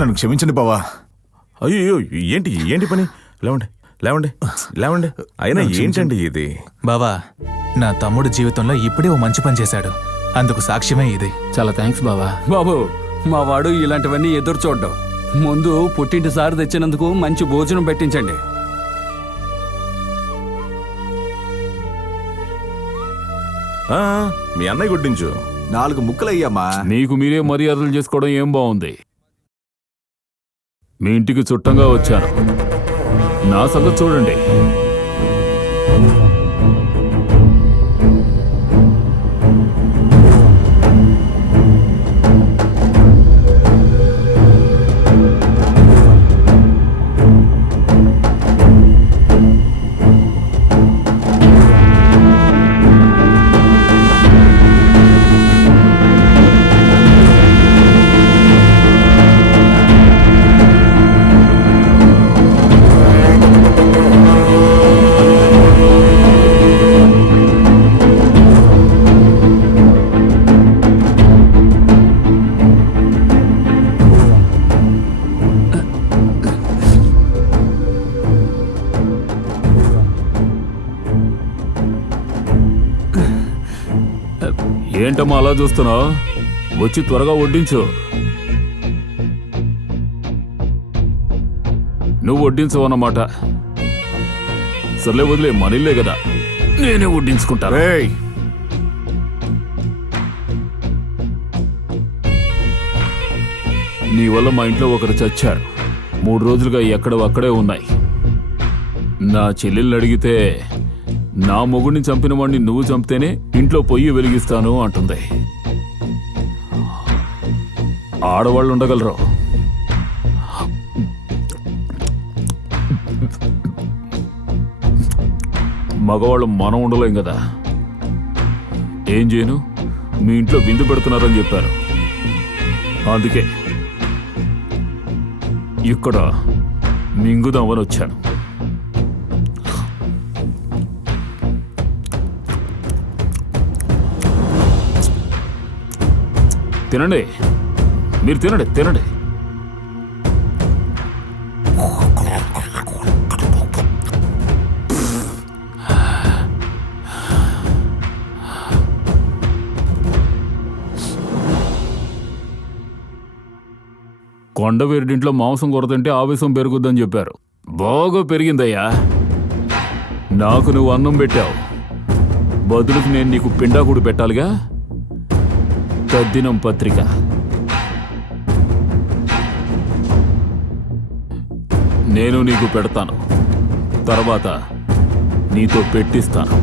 నన్ను క్షమించండి బావా. అయ్యో ఏంటి ఏంటి పని? లేవండి లేవండి లేవండి. అయినా ఏంటండి ఇది? బావా, నా తమ్ముడు జీవితంలో ఇప్పుడే ఓ మంచి పని చేశాడు. అందుకు సాక్ష్యమే ఇది. చాలా థ్యాంక్స్ బావా. బాబు, మా వాడు ఇలాంటివన్నీ ఎదురు చూడ్డం. ముందు పుట్టింటి సార్ తెచ్చినందుకు మంచి భోజనం పెట్టించండి. ఆ, మీ అన్నయ్య గుడ్డించు. 4 ముక్కలయ్యమ్మా. మీకు మీరే మర్యాదలు చేసుకోవడం ఏం బాగుంది. మీ ఇంటికి చుట్టంగా వచ్చాను, నా సంగతి చూడండి. ఏంటమ్మా అలా చూస్తున్నావు? వచ్చి త్వరగా వడ్డించు. నువ్వు వడ్డించవన్నమాట. సర్లే వదిలే, మనిల్లే కదా, నేనే వడ్డించుకుంటా. రేయ్, నీ వల్ల మా ఇంట్లో ఒకరు చచ్చారు. 3 రోజులుగా ఎక్కడవక్కడే ఉన్నాయి. నా చెల్లెల్ని అడిగితే నా మొగుడిని చంపిన వాడిని నువ్వు చంపితేనే ఇంట్లో పొయ్యి వెలిగిస్తాను అంటుంది. ఆడవాళ్ళు ఉండగలరు, మగవాళ్ళు మనం ఉండలేం కదా. ఏం చేయను, మీ ఇంట్లో విందు పెడుతున్నారని చెప్పారు. అందుకే ఇక్కడ మింగుదామని వచ్చాను. తినండి, మీరు తినండి తినండి. కొండవీరుడింట్లో మాంసం కొరతంటే ఆవేశం పెరుగుద్దని చెప్పారు. బాగా పెరిగిందయ్యా. నాకు నువ్వు అన్నం పెట్టావు, బదులుకు నేను నీకు పిండాకుడు పెట్టాలిగా. తద్దినం పత్రిక. నేను నీకు పెడతాను, తర్వాత నీతో పెట్టిస్తాను.